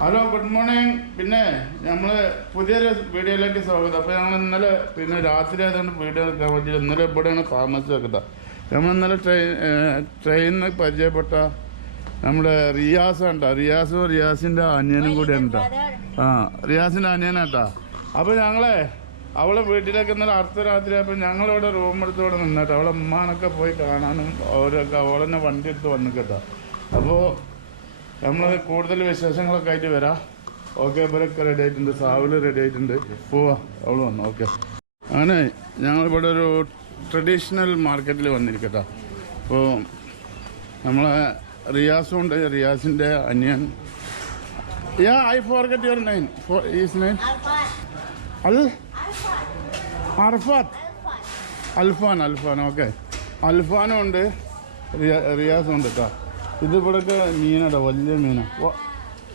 Hello good morning. പിന്നെ നമ്മൾ പുതിയൊരു വീഡിയോയിലേക്ക് സ്വാഗതം. അപ്പോൾ ഞങ്ങൾ ഇന്നലെ പിന്നെ രാത്രി ആയതുകൊണ്ട് വീഡിയോ എടുക്കാൻ പറ്റില്ല. ഇന്നലെ ഇവിടെയാണ് താമസിച്ചത് കേട്ടോ. നമ്മൾ ഇന്നലെ ട്രെയിനിൽ പരിചയപ്പെട്ട നമ്മുടെ റിയാസ് ഉണ്ടോ, റിയാസിൻ്റെ അനിയനും കൂടെ ഉണ്ടോ. റിയാസിൻ്റെ അനിയനാട്ടോ. അപ്പോൾ ഞങ്ങളെ അവളെ വീട്ടിലേക്ക് ഇന്നലെ അടുത്ത രാത്രി ആയപ്പോൾ ഞങ്ങളിവിടെ റൂം എടുത്ത് ഇവിടെ നിന്നിട്ടോ. അവളെ ഉമ്മാനൊക്കെ പോയി കാണാനും അവരൊക്കെ അവളെന്നെ വണ്ടി എടുത്ത് വന്നു കേട്ടോ. അപ്പോൾ നമ്മൾ കൂടുതൽ വിശേഷങ്ങളൊക്കെ ആയിട്ട് വരാം. ഓക്കെ, ഇവരൊക്കെ റെഡി ആയിട്ടുണ്ട്, സാവില് റെഡി ആയിട്ടുണ്ട്, പോവാ അവൾ വന്നു. ഓക്കെ, അങ്ങനെ ഞങ്ങളിവിടെ ഒരു ട്രഡീഷണൽ മാർക്കറ്റിൽ വന്നിരിക്കട്ടോ. അപ്പോൾ നമ്മളെ റിയാസും ഉണ്ട്, റിയാസിൻ്റെ അനിയൻ. I forget your name. Is name Alfan. Okay, അൽഫാനും ഉണ്ട്, റിയാസും ഉണ്ട് കേട്ടോ. ഇത് ഇവിടെയൊക്കെ മീനാട്ടോ, വലിയ മീനാണ്.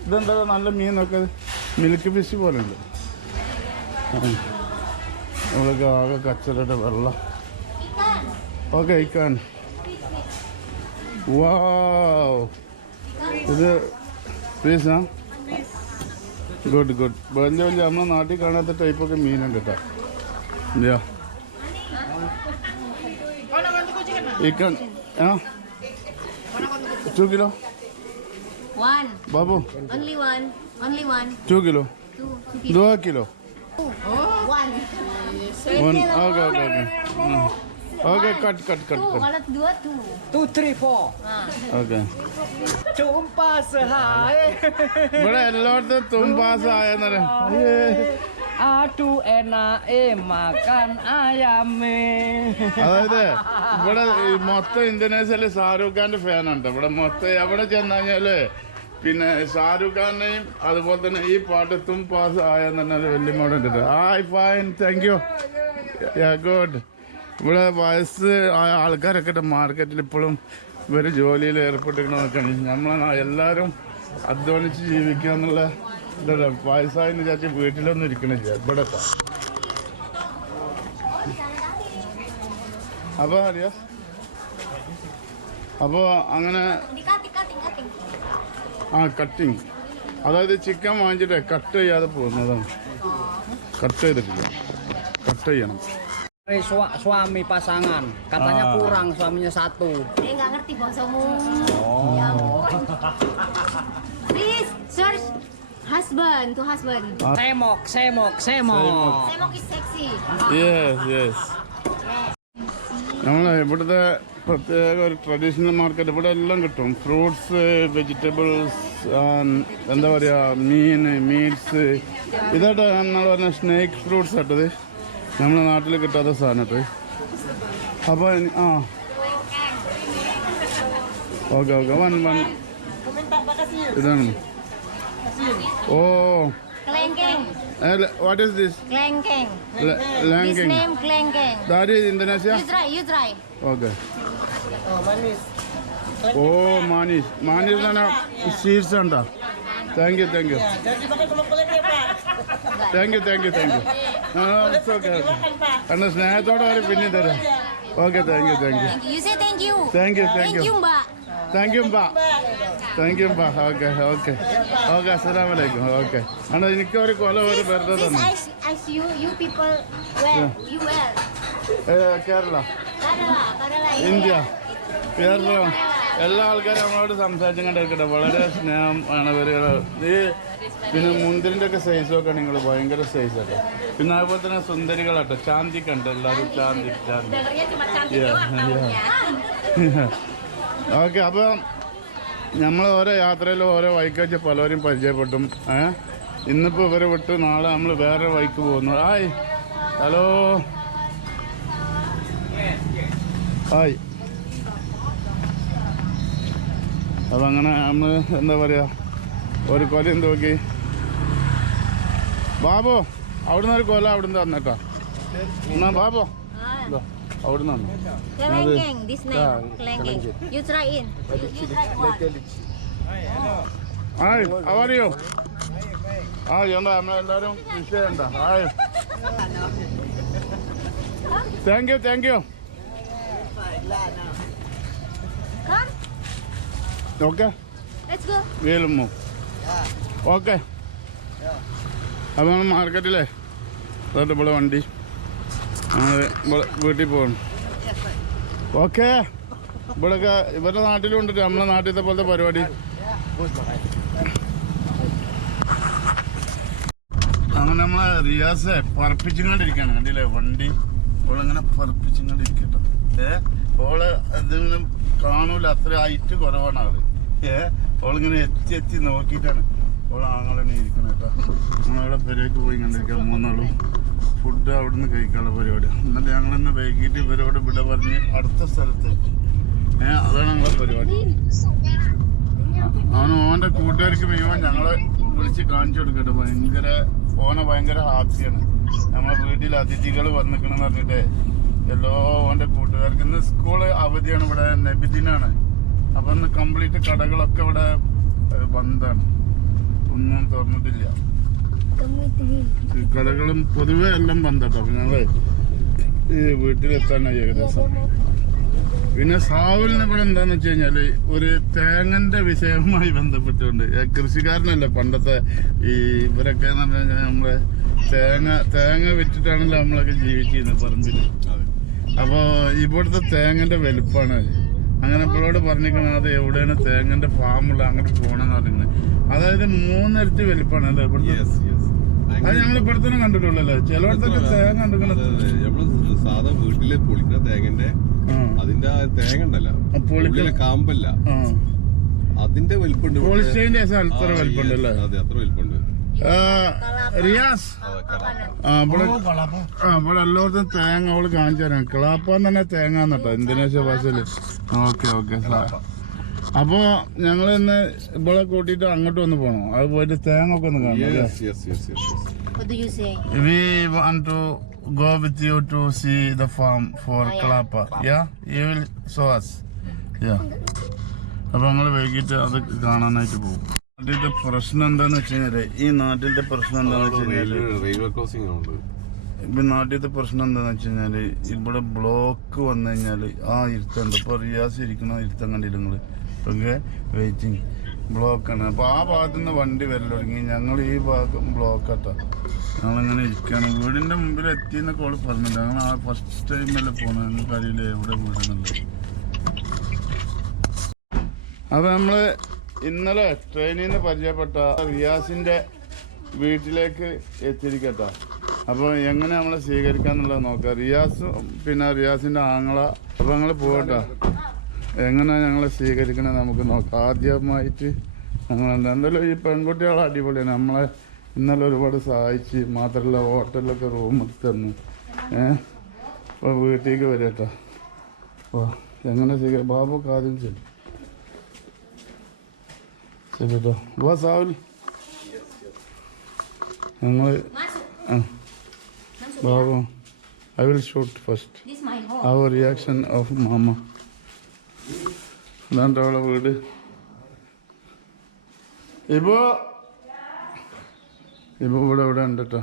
ഇതെന്താ നല്ല മീനൊക്കെ മിൽക്ക് ഫിഷ് പോലെ ഉണ്ട്. ഇവിടെയൊക്കെ ആകെ കച്ചറയുടെ വെള്ളം. ഓക്കെ, ഇക്കാൻ വാവ്, ഇത് ഫിഷാ. ഗുഡ് വലിയ നമ്മളെ നാട്ടിൽ കാണാത്ത ടൈപ്പൊക്കെ മീനുണ്ട് കേട്ടോ. ഇല്ല ഇക്കാൻ 2 kilo. 1. Babu. Only one. 2 kilo. 2 kilo. 1. Okay. Okay, cut. Kalau 2, 2, 3, 4. Okay. Tumpa sehai. ഇവിടെ എല്ലായിടത്തും തുമ്പാസായെന്നല്ലേ. Aduh enak makan ayame. അതായത് ഇവിടെ മൊത്തം ഇന്തോനേഷ്യയില് ഷാരൂഖ് ഖാന്റെ ഫാനുണ്ട്. ഇവിടെ മൊത്തം എവിടെ ചെന്ന് കഴിഞ്ഞാല് പിന്നെ ഷാരൂഖ് ഖാനെയും അതുപോലെ തന്നെ ഈ പാട്ട് തുമ്പാസ് ആയെന്ന് തന്നെ വലിയ മോഡുണ്ട്. Fine, thank you. ഗുഡ്. ഇവിടെ വയസ്സ് ആയ ആൾക്കാരൊക്കെ മാർക്കറ്റിൽ ഇപ്പോഴും ഇവർ ജോലിയിൽ ഏർപ്പെട്ടിരിക്കണമൊക്കെയാണ്. നമ്മളെല്ലാവരും അധ്വാനിച്ച് ജീവിക്കുക എന്നുള്ള ഇതല്ല. വയസ്സായെന്ന് വിചാരിച്ച് വീട്ടിലൊന്നും ഇരിക്കണില്ല ഇവിടെ. അപ്പോൾ അറിയാം, അപ്പോൾ അങ്ങനെ കട്ടിങ്, അതായത് ചിക്കൻ വാങ്ങിച്ചിട്ട് കട്ട് ചെയ്യാതെ പോകുന്നതാണ്. കട്ട് ചെയ്തിട്ടില്ല, കട്ട് ചെയ്യണം. Suami pasangan katanya kurang, suaminya 1. nggak ngerti bahasamu. Please search husband to husband. Semok. Semok is sexy. Yes. നമ്മളെ ഇവിടുത്തെ പ്രത്യേക ഒരു ട്രഡീഷണൽ മാർക്കറ്റ്. ഇവിടെ എല്ലാം കിട്ടും. ഫ്രൂട്ട്സ്, വെജിറ്റബിൾസ്, എന്താ പറയുക, മീറ്റ്സ്. ഇതായിട്ട് നമ്മൾ പറഞ്ഞ സ്നേക്ക് ഫ്രൂട്ട്സ് ആട്ടത് നമ്മുടെ നാട്ടിൽ കിട്ടാത്ത സാധനമായിട്ട്. അപ്പോൾ ഓക്കെ വൺ ഇതാണ്. ഓ, what is this? Klengkeng. Langkeng. His name Klengkeng. That is Indonesia? You try. Okay. Manis. Oh, manis ആണ്. സീഡ്സ് ഉണ്ടോ? Thank you. Jadi pakai kulit-kulitnya, Pak. Thank you. എന്നാൽ സ്നേഹത്തോടെ അവർ പിന്നെ തരാം. Okay, thank U. You say thank you. Thank you, Mbak. Thank you ബാ. Okay. അസ്സലാമലൈക്കും. Okay. ആണ് എനിക്ക് ഒരു കൊല ഒരു വെറുതെ തന്നെ. You people where? You where? Kerala, Kerala. India, Kerala. എല്ലാ ആൾക്കാരും നമ്മളോട് സംസാരിച്ചും കണ്ടിരിക്കട്ടെ. വളരെ സ്നേഹം ആണ് ഇവർ. ഈ പിന്നെ മുന്തിരിൻ്റെ ഒക്കെ സൈസൊക്കെ നിങ്ങൾ ഭയങ്കര സൈസൊക്കെ. പിന്നെ അതുപോലെ തന്നെ സുന്ദരികളാട്ടോ. ചാന്തിക്കുണ്ട് എല്ലാവരും. ചാന്തി. ഓക്കെ, അപ്പോൾ നമ്മൾ ഓരോ യാത്രയിലും ഓരോ വൈക്ക് പലരും പരിചയപ്പെട്ടും. ഇന്നിപ്പോൾ ഇവരെ വിട്ട് നാളെ നമ്മൾ വേറെ വൈക്ക് പോകുന്നു. ഹലോ. അപ്പം അങ്ങനെ നമ്മൾ എന്താ പറയുക, ഒരു കൊലയും നോക്കി. ബാബു, അവിടുന്ന് ഒരു കൊല അവിടുന്ന് തന്നേട്ടാ. എന്നാ ബാബു, അവിടുന്ന് തന്നു. Klengkeng, this name. Klengkeng. You try in. You try one. How are you? എന്താ നമ്മളെല്ലാവരും വിഷയണ്ട. Thank you. Come. Okay? Let's go. We'll move. Okay. അപ്പോൾ നമ്മൾ മാർക്കറ്റിലെ അതായിട്ട് ഇവിടെ വണ്ടി നമ്മൾ വീട്ടിൽ പോകണം. ഓക്കെ. ഇവിടെയൊക്കെ ഇവരുടെ നാട്ടിലും ഉണ്ട് നമ്മളെ നാട്ടിലത്തെ പോലത്തെ പരിപാടി. അങ്ങനെ നമ്മളെ റിയാസെ പറപ്പിച്ചുകൊണ്ടിരിക്കുകയാണ്. കണ്ടില്ലേ വണ്ടി ഓളിങ്ങനെ പറപ്പിച്ചുകൊണ്ടിരിക്കട്ടോ. ഓള് എന്തെങ്കിലും കാണൂല, അത്ര ഹൈറ്റ് കുറവാണ് ആള്. ഓളിങ്ങനെ എത്തി നോക്കിയിട്ടാണ് ഓൾ ആങ്ങളെ ഇരിക്കണം കേട്ടോ. നമ്മളവിടെ പെരേക്ക് പോയി കണ്ടിരിക്കാം. മൂന്നാളും ഫുഡ് അവിടെ നിന്ന് കഴിക്കാനുള്ള പരിപാടി. എന്നിട്ട് ഞങ്ങളിന്ന് വൈകിട്ട് ഇവരോട് വിട പറഞ്ഞ് അടുത്ത സ്ഥലത്തേക്ക്. അതാണ് ഞങ്ങളെ പരിപാടി. ഓൻ്റെ കൂട്ടുകാർക്ക് മുഴുവൻ ഞങ്ങളെ വിളിച്ച് കാണിച്ചു കൊടുക്കട്ടെ. ഭയങ്കര ഹാപ്പിയാണ്. നമ്മളെ വീട്ടിൽ അതിഥികൾ വന്നിക്കണമെന്ന് പറഞ്ഞിട്ട് ഓൻ്റെ കൂട്ടുകാർക്ക് ഇന്ന് സ്കൂള് അവധിയാണ്. ഇവിടെ നബിദിനാണ്. അപ്പൊ ഇന്ന് കംപ്ലീറ്റ് കടകളൊക്കെ ഇവിടെ ബന്ധാണ്, ഒന്നും തുറന്നിട്ടില്ല. കടകളും പൊതുവെ എല്ലാം ബന്ധട്ടോ. അപ്പൊ ഞങ്ങള് ഈ വീട്ടിലെത്താനായി ഏകദേശം. പിന്നെ സാവുലിന് ഇവിടെ എന്താന്ന് വെച്ച് കഴിഞ്ഞാല് ഒരു തേങ്ങന്റെ വിഷയവുമായി ബന്ധപ്പെട്ടുകൊണ്ട്, കൃഷിക്കാരനല്ല പണ്ടത്തെ ഈ ഇവരൊക്കെ എന്ന് പറഞ്ഞു കഴിഞ്ഞാൽ നമ്മളെ തേങ്ങ വിറ്റിട്ടാണല്ലോ നമ്മളൊക്കെ ജീവിച്ചിരുന്നത് പറമ്പില്. അപ്പൊ ഇവിടുത്തെ തേങ്ങന്റെ വലുപ്പാണ്. അങ്ങനെ ഇപ്പോഴോട് പറഞ്ഞിരിക്കുന്നത് അത് എവിടെയാണ് തേങ്ങന്റെ ഫാമുള്ള അങ്ങോട്ട് പോകണമെന്ന് പറഞ്ഞിരിക്കുന്നത്. അതായത് 3 ഇരട്ടി വലുപ്പാണ് അല്ലേ ഇവിടുത്തെ. അത് ഞങ്ങൾ ഇപ്പോഴത്തെ കണ്ടിട്ടുള്ളല്ലോ. ചിലയിടത്തൊക്കെ തേങ്ങ കണ്ടിരിക്കുന്നത് സാധാ വീട്ടില് പൊളിക്കുന്ന തേങ്ങന്റെ അതിന്റെ തേങ്ങ ഉണ്ടല്ലോ, കാമ്പല്ല, അതിന്റെ വലിപ്പുണ്ട്. പോളിസ്റ്റൈന്റെ അത്ര വലിപ്പുണ്ട് അല്ലേ? അതെ, അത്ര വലിപ്പുണ്ട്. റിയാസ് ഇവിടെ എല്ലായിടത്തും തേങ്ങ അവള് കാണിച്ചു തരാം. കിളാപ്പാന്ന് തന്നെ തേങ്ങ എന്നട്ടോ ഇന്തോനേഷ്യ ഭാഷയില്. ഓക്കെ. അപ്പൊ ഞങ്ങൾ ഇന്ന് ഇവിടെ കൂട്ടിട്ട് അങ്ങോട്ട് ഒന്ന് പോണോ? അത് പോയിട്ട് തേങ്ങ ഒക്കെ ഒന്ന് കാണാം. We want to go with you to see the farm for Kalapa. Yeah, you will show us. Yeah. അപ്പൊ ഞങ്ങൾ വൈകിട്ട് അത് കാണാനായിട്ട് പോകും. നാട്ടിലത്തെ പ്രശ്നം എന്താന്ന് വെച്ച് കഴിഞ്ഞാല് നാട്ടിലത്തെ പ്രശ്നം എന്താന്ന് വെച്ച് കഴിഞ്ഞാല് റെയിൽവേ ക്രോസിംഗ് ഉണ്ട്. ഇപ്പൊ നാട്ടിലത്തെ പ്രശ്നം എന്താന്ന് വെച്ച് കഴിഞ്ഞാല് ഇവിടെ ബ്ലോക്ക് വന്നു കഴിഞ്ഞാല് ഇരുത്തുണ്ട്. ഇപ്പൊ റിയാസ് ഇരിക്കണ ഇരുത്തം കണ്ടില്ല നിങ്ങള്. ഓക്കെ, വെയിറ്റിംഗ് ബ്ലോക്കാണ്. അപ്പൊ ആ ഭാഗത്തു നിന്ന് വണ്ടി വരൽ തുടങ്ങി. ഞങ്ങൾ ഈ ഭാഗം ബ്ലോക്കാട്ടാ. ഞങ്ങളിങ്ങനെ ഇരിക്കുകയാണ്. വീടിന്റെ മുമ്പിൽ എത്തിയെന്നൊക്കെ ഓള് പറഞ്ഞില്ല. ഞങ്ങൾ ആ ഫസ്റ്റ് ടൈമല്ലേ പോണത്. നിങ്ങൾക്ക് അറിയില്ല എവിടെ വീടുന്നുണ്ട്. അപ്പൊ നമ്മള് ഇന്നലെ ട്രെയിനിൽ നിന്ന് പരിചയപ്പെട്ട റിയാസിന്റെ വീട്ടിലേക്ക് എത്തിയിരിക്കട്ടോ. അപ്പോൾ എങ്ങനെ നമ്മളെ സ്വീകരിക്കാന്നുള്ളത് നോക്കാം. പിന്നെ റിയാസിന്റെ ആങ്ങള. അപ്പൊ ഞങ്ങള് പോകട്ടോ. എങ്ങനെ ഞങ്ങളെ സ്വീകരിക്കണത് നമുക്ക് നോക്കാം. ആദ്യമായിട്ട് ഞങ്ങൾ എന്തായാലും ഈ പെൺകുട്ടികളെ അടിപൊളിയാണ്. നമ്മളെ ഇന്നലെ ഒരുപാട് സഹായിച്ച്, മാത്രമല്ല ഹോട്ടലിലൊക്കെ റൂം എടുത്ത് തന്നു. അപ്പോൾ വീട്ടിലേക്ക് വരട്ടോ. അപ്പോൾ എങ്ങനെ ബാബു ആദ്യം ശരി കേട്ടോ. വാ സാവുൽ. ഞങ്ങൾ Babu I will shoot first our reaction of മാമ. ഇതാണ്ട് അവളെ വീട്. ഇപ്പോ ഇവിടെ ഉണ്ട് കേട്ടോ.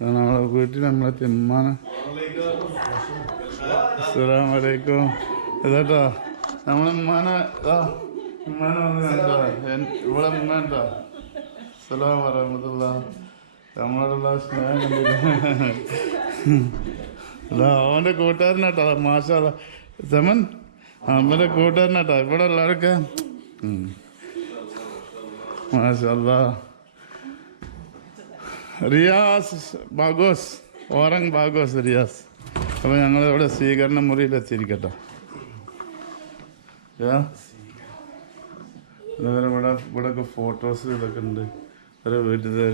നമ്മളെ വീട്ടിൽ നമ്മളെ തിമ്മാന. അസ്സലാമു അലൈക്കും. ഇതാട്ടോ നമ്മളെ ഉമ്മാനെ വന്ന് കണ്ടോ. ഇവിടെ ഉമ്മ ഉണ്ടോ? അസ്സലാമു വറഹ്മത്തുള്ളാഹി. നമ്മളോടുള്ള സ്നേഹം കണ്ടില്ല. അവൻ്റെ കൂട്ടുകാരനാട്ടോ മാഷാ സമൻ. അവൻ്റെ കൂട്ടുകാരനാട്ടോ ഇവിടെ ഉള്ളവരൊക്കെ. മാഷാ റിയാസ് ബാഗോസ്, ഓറങ് ബാഗോസ് റിയാസ്. അപ്പോൾ ഞങ്ങളിവിടെ സ്വീകരണ മുറിയിൽ എത്തിയിരിക്കട്ടോ. ഇവിടെയൊക്കെ ഫോട്ടോസ് ഇതൊക്കെ ഉണ്ട്. ഒരു വീട്ടിലെ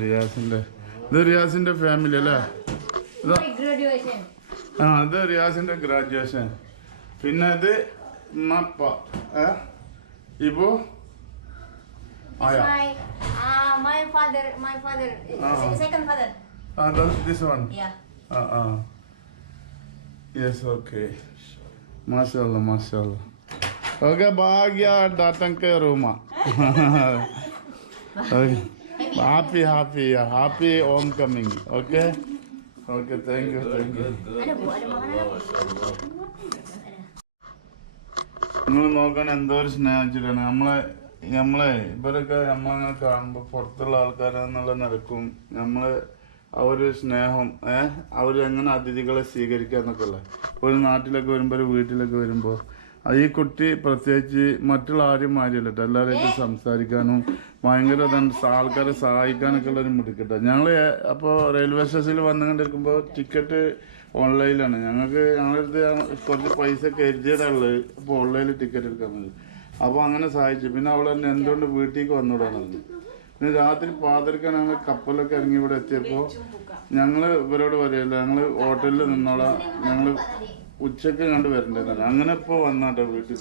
ഇത് റിയാസിന്റെ ഫാമിലി അല്ലേ? ഇത് റിയാസിന്റെ ഗ്രാജുവേഷൻ. പിന്നെ ഇത് മപ്പ ഇപ്പോ my father, second father. This one. Yeah. Yes, okay. Mashallah. Okay, Bhagya datang ke rumah. Okay. Happy homecoming. Okay, thank you. Ada makanan apa? നിങ്ങൾ നോക്കാൻ എന്തോ ഒരു സ്നേഹിച്ചിട്ടാണ്. നമ്മളെ നമ്മളെ ഇവരൊക്കെ നമ്മളങ്ങനെ കാണുമ്പോൾ പുറത്തുള്ള ആൾക്കാരെന്നുള്ള നിലക്കും നമ്മള് ആ ഒരു സ്നേഹം അവര് എങ്ങനെ അതിഥികളെ സ്വീകരിക്കുക എന്നൊക്കെ ഉള്ള ഒരു നാട്ടിലൊക്കെ വരുമ്പോൾ ഒരു വീട്ടിലൊക്കെ വരുമ്പോൾ ഈ കുട്ടി പ്രത്യേകിച്ച് മറ്റുള്ള ആരും മാറിയല്ല കേട്ടോ, എല്ലാവരായിട്ടും സംസാരിക്കാനും ഭയങ്കര ആൾക്കാരെ സഹായിക്കാനൊക്കെ ഉള്ളൊരു മിടുക്കട്ടോ. ഞങ്ങൾ അപ്പോൾ റെയിൽവേ സ്റ്റേഷനിൽ വന്നുകൊണ്ടിരിക്കുമ്പോൾ ടിക്കറ്റ് ഓൺലൈനിലാണ്. ഞങ്ങളുടെ അടുത്ത് കുറച്ച് പൈസ കരുതിയതുള്ളത്. അപ്പോൾ ഓൺലൈനിൽ ടിക്കറ്റ് എടുക്കാൻ മതി. അപ്പോൾ അങ്ങനെ സഹായിച്ചു. പിന്നെ അവൾ തന്നെ എന്തുകൊണ്ട് വീട്ടിലേക്ക് വന്നുവിടാനത്. പിന്നെ രാത്രി പാതിരക്കാണ് ഞങ്ങൾ കപ്പലൊക്കെ ഇറങ്ങി ഇവിടെ എത്തിയപ്പോൾ ഞങ്ങൾ ഇവരോട് പറയല്ല, ഞങ്ങൾ ഹോട്ടലിൽ നിന്നോളാം, ഞങ്ങൾ ഉച്ചക്ക് കണ്ട് വരേണ്ടതാണ്. അങ്ങനെ ഇപ്പോൾ വന്നാട്ടോ വീട്ടിൽ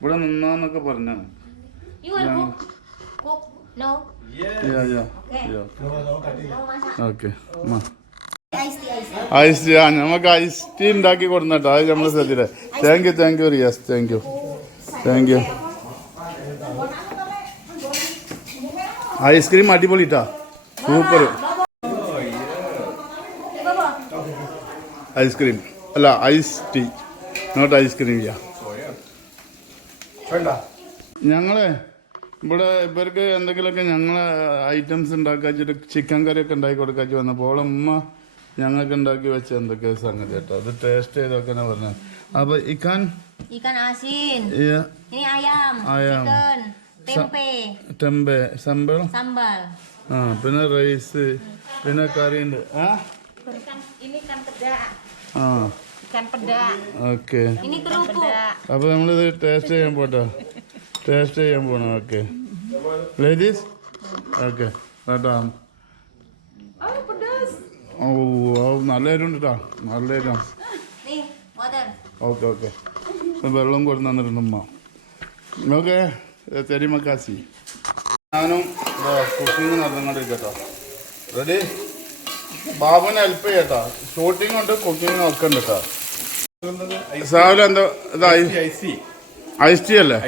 ഇവിടെ നിന്നാന്നൊക്കെ പറഞ്ഞാണ്. ഓക്കെ ഐസ് ടീ നമുക്ക് ഐസ് ടീ ഉണ്ടാക്കി കൊടുന്നട്ടോ. അത് നമ്മൾ ശ്രദ്ധിച്ചില്ലേ. Thank you Riyaz, thank you. Ice cream അടിപൊളിട്ടാ, സൂപ്പർ ഐസ്ക്രീം. അല്ല ഐസ് ടീ, നോട്ട് ഐസ്ക്രീം. ഞങ്ങള് ഇവിടെ ഇവർക്ക് എന്തെങ്കിലുമൊക്കെ ഞങ്ങളെ ഐറ്റംസ് ഉണ്ടാക്കാച്ചിട്ട് ചിക്കൻ കറിയൊക്കെ ഉണ്ടാക്കി കൊടുക്കാച്ച് വന്നപ്പോൾ ഉമ്മ ഞങ്ങൾക്ക് ഉണ്ടാക്കി വെച്ച എന്തൊക്കെ സംഗതി കേട്ടോ. അത് ടേസ്റ്റ് ചെയ്തൊക്കെ പറഞ്ഞത്. അപ്പൊ ikan asin. Iya. Ini ayam. Chicken. Tempe. Sambal. പിന്നെ റൈസ്, പിന്നെ കറി ഉണ്ട്. Ini ikan peda. Ikan peda. Okay. Ini kerupuk. അപ്പൊ നമ്മളിത് ടേസ്റ്റ് ചെയ്യാൻ പോണം. Okay ladies. ഓക്കെ കേട്ടോ. ഓ നല്ല എരിവുണ്ട് കേട്ടോ, നല്ല എരിവാണ്. ഓക്കെ വെള്ളം കൊടുത്ത് തന്നിട്ടുണ്ട് ഉമ്മ. ഓക്കെ തെരിമക്കാസി. ഞാനും കുക്കിങ് നടന്നുകൊണ്ടിരിക്കട്ടോ. റെഡി. ബാബുനെ ഹെൽപ്പ് ചെയ്യട്ടോ. ഷൂട്ടിംഗ് ഉണ്ട്, കുക്കിംഗ് ഒക്കെ ഉണ്ട് കേട്ടോ. സാവിലെ എന്താ ഐസ് ടീ അല്ലേ?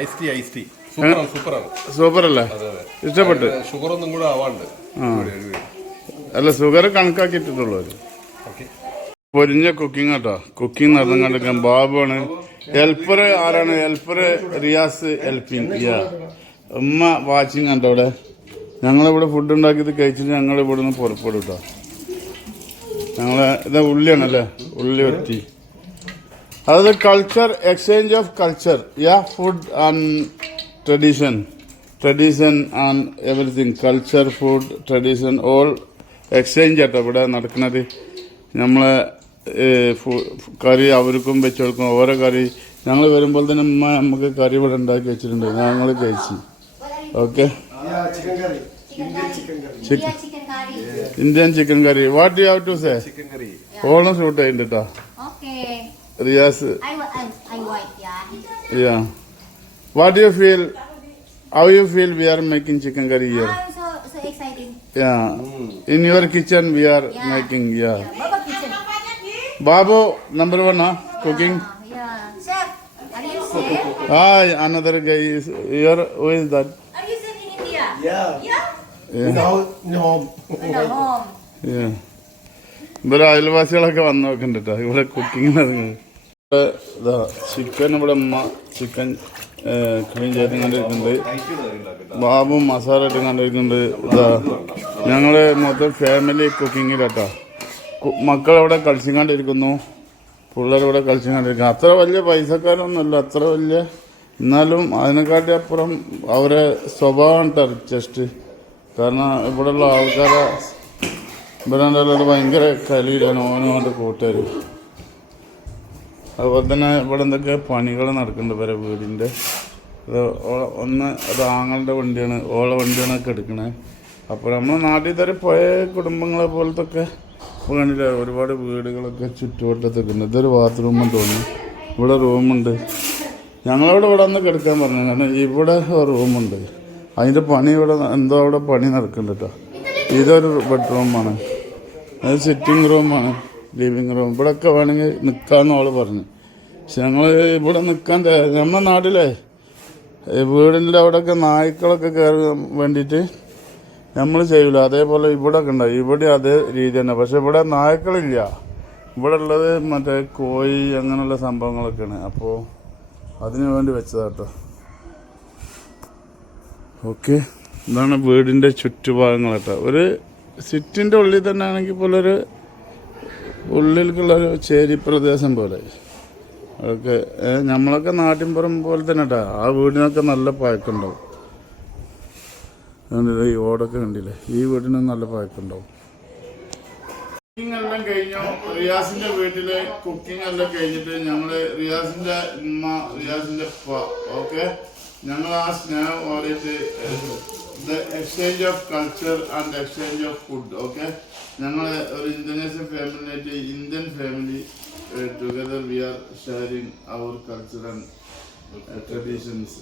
സൂപ്പർ അല്ലേ? ഇഷ്ടപ്പെട്ട്. ഷുഗർ ഒന്നും കൂടെ ആവാണ്ട്. അല്ല ഷുഗർ കണക്കാക്കിയിട്ടുള്ളൂ. പൊരിഞ്ഞ കുക്കിംഗ് കേട്ടോ. കുക്കിംഗ് നടന്നുകൊണ്ടിരിക്കാൻ ബാബുവാണ് ഹെൽപ്പർ. ആരാണ് ഹെൽപ്പർ? റിയാസ് ഹെൽപ്പിങ്. ഉമ്മ വാച്ചിങ് കണ്ടോ അവിടെ. ഞങ്ങളിവിടെ ഫുഡ് ഉണ്ടാക്കിയത് കഴിച്ചിട്ട് ഞങ്ങൾ ഇവിടെ നിന്ന് പുറപ്പെടും കേട്ടോ. ഇത് ഉള്ളിയാണല്ലേ, ഉള്ളി വെട്ടി. അതായത് culture, exchange of culture. Food and tradition and everything. Culture, food, tradition all exchange ആട്ടോ ഇവിടെ നടക്കുന്നത്. നമ്മളെ കറി അവർക്കും വെച്ച് കൊടുക്കും. ഓരോ കറി ഞങ്ങൾ വരുമ്പോൾ തന്നെ ഉമ്മ നമുക്ക് കറി ഇവിടെ ഉണ്ടാക്കി വെച്ചിട്ടുണ്ട്. ഞങ്ങൾ കഴിച്ചു. Okay. Indian chicken curry. What you have to say? Onam shoot ചെയ്യുന്നുണ്ട് കേട്ടോ. Riyas. What you feel? How you feel we are making chicken curry here? So exciting. In your kitchen we are making. Babu number 1 cooking. Chef, are you chef? Another guy is here. Who is that? Are you chef in India? Yeah. In home. ഇവിടെ അയൽവാസികളൊക്കെ വന്ന് നോക്കുന്നുണ്ട് കേട്ടോ. ഇവിടെ cooking ഇതാ chicken. ഇവിടെ അമ്മ chicken clean ചെയ്ത് കണ്ടിരിക്കുന്നുണ്ട്. ബാബു മസാല ഇട്ട് കണ്ടിരിക്കുന്നുണ്ട്. ഇതാ ഞങ്ങള് മൊത്തം ഫാമിലി കുക്കിങ്ങിലാട്ടോ. മക്കളവിടെ കളിച്ചുകൊണ്ടിരിക്കുന്നു, പിള്ളേരിവിടെ കളിച്ചുകൊണ്ടിരിക്കുന്നു. അത്ര വലിയ പൈസക്കാരൊന്നുമല്ല, അത്ര വലിയ, എന്നാലും അതിനെക്കാട്ടി അപ്പുറം അവരെ സ്വഭാവം ജസ്റ്റ്. കാരണം ഇവിടെയുള്ള ആൾക്കാരെ ഇവരെ ഭയങ്കര കളിയിലാണ് ഓനോണ്ട് കൂട്ടുകാർ. അതുപോലെ തന്നെ ഇവിടെ എന്തൊക്കെ പണികൾ നടക്കുന്നുണ്ട് ഇവരെ വീടിൻ്റെ. അത് ആങ്ങളുടെ വണ്ടിയാണ്, ഓള വണ്ടിയാണൊക്കെ എടുക്കണേ. അപ്പോൾ നമ്മൾ നാട്ടിൽ തരം പോയ കുടുംബങ്ങളെ പോലത്തൊക്കെ കണ്ടില്ല, ഒരുപാട് വീടുകളൊക്കെ ചുറ്റുവട്ടത്തൊക്കെ ഉണ്ട്. ഇതൊരു ബാത്റൂമെന്ന് തോന്നുന്നു. ഇവിടെ റൂമുണ്ട്. ഞങ്ങളവിടെ ഇവിടെ ഒന്ന് കിടക്കാൻ പറഞ്ഞു. കാരണം ഇവിടെ റൂമുണ്ട്. അതിൻ്റെ പണി ഇവിടെ എന്തോ അവിടെ പണി നടക്കുന്നുണ്ട് കേട്ടോ. ഇതൊരു ബെഡ്റൂമാണ്, അത് സിറ്റിംഗ് റൂമാണ്, ലിവിങ് റൂം. ഇവിടെയൊക്കെ വേണമെങ്കിൽ നിൽക്കാമെന്ന് അവൾ പറഞ്ഞു. പക്ഷെ ഞങ്ങൾ ഇവിടെ നിൽക്കാൻ നമ്മുടെ നാട്ടിലെ വീടിൻ്റെ അവിടെയൊക്കെ നായ്ക്കളൊക്കെ കയറി വേണ്ടിയിട്ട് നമ്മൾ ചെയ്യില്ല. അതേപോലെ ഇവിടെ ഒക്കെ ഉണ്ടാവും. ഇവിടെ അതേ രീതി തന്നെ. പക്ഷെ ഇവിടെ നായ്ക്കളില്ല. ഇവിടെ ഉള്ളത് മറ്റേ കോഴി അങ്ങനെയുള്ള സംഭവങ്ങളൊക്കെയാണ്. അപ്പോൾ അതിനു വേണ്ടി വെച്ചതാട്ടോ. ഓക്കെ, ഇതാണ് വീടിൻ്റെ ചുറ്റുഭാഗങ്ങൾ കേട്ടോ. ഒരു സിറ്റിൻ്റെ ഉള്ളിൽ തന്നെ ആണെങ്കിൽ പോലൊരു ഉള്ളിലേക്കുള്ളൊരു ചേരി പ്രദേശം പോലെ. ഓക്കെ, നമ്മളൊക്കെ നാട്ടിൻപുറം പോലെ തന്നെ കേട്ടോ. ആ വീടിനൊക്കെ നല്ല പഴക്കമുണ്ടാവും. കണ്ടില്ലേ, ഈ ഓടൊക്കെ കണ്ടില്ലേ, ഈ വീടിന് നല്ല പഴക്കമുണ്ടാവും. കുക്കിംഗ് എല്ലാം കഴിഞ്ഞു. റിയാസിന്റെ വീട്ടില് കുക്കിംഗ് എല്ലാം കഴിഞ്ഞിട്ട് ഞങ്ങള് റിയാസിന്റെ ഉമ്മ, റിയാസിന്റെ ഉപ്പ, ഓക്കെ, ഞങ്ങൾ ആ സ്നേഹം ഓടിയിട്ട് exchange of culture and exchange of food. Okay, ഞങ്ങൾ ഒരു ഇന്തോനേഷ്യൻ ഫാമിലിയായിട്ട് Indian family together we are sharing our culture and traditions.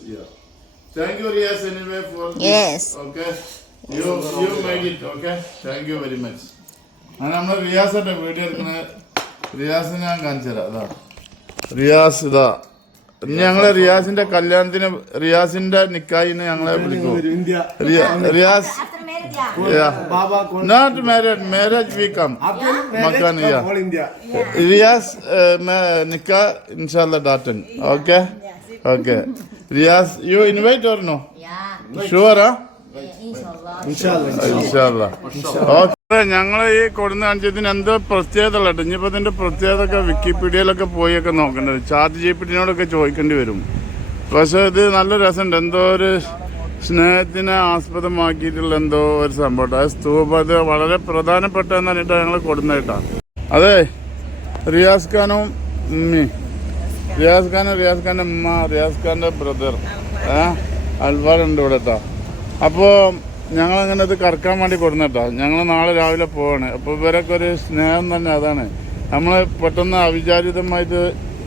Thank you, Riyaz, anyway, for this. Yes. Okay, you made it. Okay, thank you very much. അങ്ങനെ നമ്മൾ റിയാസിന്റെ video എടുക്കുന്ന റിയാസിനെ ഞാൻ കാണിച്ചു തരാം. അതാ റിയാസ്. ഇതാ ഞങ്ങള് റിയാസിന്റെ കല്യാണത്തിന്, റിയാസിന്റെ നിക്കായിന് ഞങ്ങളെ വിളിക്കും. Riyaz not married, marriage we come മക്കാൻ. റിയാസ് നിക്കാ ഇൻഷാല്ലാ ഡാറ്റൻ. Okay okay, Riyaz you invite or no? ഷുവറാ? ഇൻഷാല്ലാ. ഓക്കെ, ഞങ്ങൾ ഈ കൊടുന്ന കാണിച്ചതിന് എന്തോ പ്രത്യേകത ഉള്ള കേട്ടോ. ഇനിയിപ്പോൾ ഇതിൻ്റെ പ്രത്യേകത ഒക്കെ വിക്കിപീഡിയയിലൊക്കെ പോയൊക്കെ നോക്കേണ്ടത്, ചാറ്റ് ജിപിടിനോടൊക്കെ ചോദിക്കേണ്ടി വരും. പക്ഷേ ഇത് നല്ല രസമുണ്ട്. എന്തോ ഒരു സ്നേഹത്തിനെ ആസ്പദമാക്കിയിട്ടുള്ള എന്തോ ഒരു സംഭവം. അത് സ്തൂപം, അത് വളരെ പ്രധാനപ്പെട്ടതെന്ന് പറഞ്ഞിട്ടാണ് ഞങ്ങൾ കൊടുന്ന കേട്ടോ. അതെ, റിയാസ് ഖാനും ഉമ്മി, റിയാസ് ഖാനും റിയാസ് ഖാൻ്റെ ഉമ്മ, റിയാസ് ഖാൻ്റെ ബ്രദർ അൽവാറുണ്ട് ഇവിടെ കേട്ടോ. അപ്പോൾ ഞങ്ങളങ്ങനെ ഇത് കറക്കാൻ വേണ്ടി കൊടുന്നിട്ടോ. ഞങ്ങൾ നാളെ രാവിലെ പോവാണ്. അപ്പോൾ ഇവരൊക്കെ ഒരു സ്നേഹം തന്നെ അതാണ്. നമ്മൾ പെട്ടെന്ന് അവിചാരിതമായിട്ട്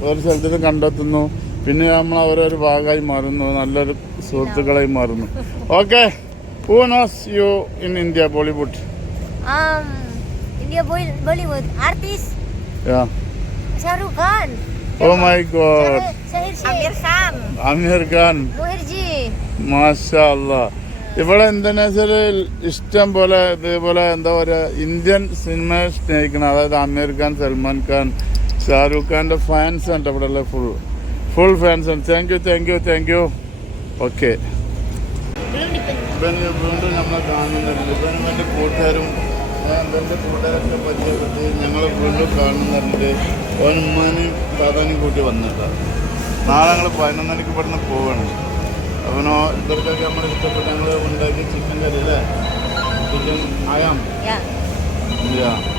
ഒരു സ്ഥലത്ത് കണ്ടെത്തുന്നു, പിന്നെ നമ്മൾ അവരൊരു ഭാഗമായി മാറുന്നു, നല്ലൊരു സുഹൃത്തുക്കളായി മാറുന്നു. Okay, who knows you in India Bollywood? India Bollywood artist. Yeah. Shah Rukh Khan. Oh my God. Amir Khan. Amir Khan. Muherji. മാഷാ അല്ലാ. ഇവിടെ ഇന്തോനേഷ്യയിൽ ഇഷ്ടം പോലെ ഇതേപോലെ എന്താ പറയുക, ഇന്ത്യൻ സിനിമയെ സ്നേഹിക്കണം. അതായത് അമീർ ഖാൻ, സൽമാൻ ഖാൻ, ഷാരൂഖ് ഖാൻ്റെ ഫാൻസ് ഉണ്ട് ഇവിടെ ഉള്ള ഫുൾ ഫാൻസ് ഉണ്ട്. Thank you. ഓക്കെ, വീണ്ടും നമ്മളെ കാണുന്നുണ്ട്. ഇവനും എൻ്റെ കൂട്ടുകാരും എൻ്റെ കൂട്ടുകാരൊക്കെ പരിചയപ്പെട്ട് ഞങ്ങൾ വീണ്ടും കാണുന്നുണ്ട്. ഓൻ ഉമ്മാനെയും താതാനെയും കൂട്ടി വന്നിട്ടാ. നാളെ ഞങ്ങൾ 11 മണിക്ക് ഇവിടുന്ന് പോവാണ്. അവനോ ഇവർക്കൊക്കെ നമ്മൾ ഇഷ്ടപ്പെട്ട് ഞങ്ങൾ ഉണ്ടാക്കി ചിക്കൻ കറി അല്ലേ, ചിക്കൻ ആയാം.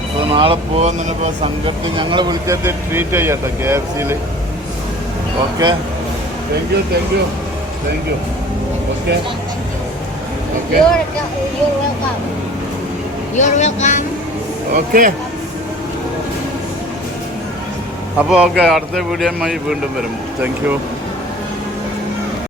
അപ്പോൾ നാളെ പോകുന്നതിനിപ്പോൾ സംഘത്തിൽ ഞങ്ങൾ വിളിച്ചിട്ട് ട്രീറ്റ് ചെയ്യട്ടെ KFC-യിൽ. Okay, thank you. Okay okay You're welcome. Okay. അപ്പോൾ ഓക്കെ, അടുത്ത വീഡിയോയുമായി വീണ്ടും വരും. Thank U.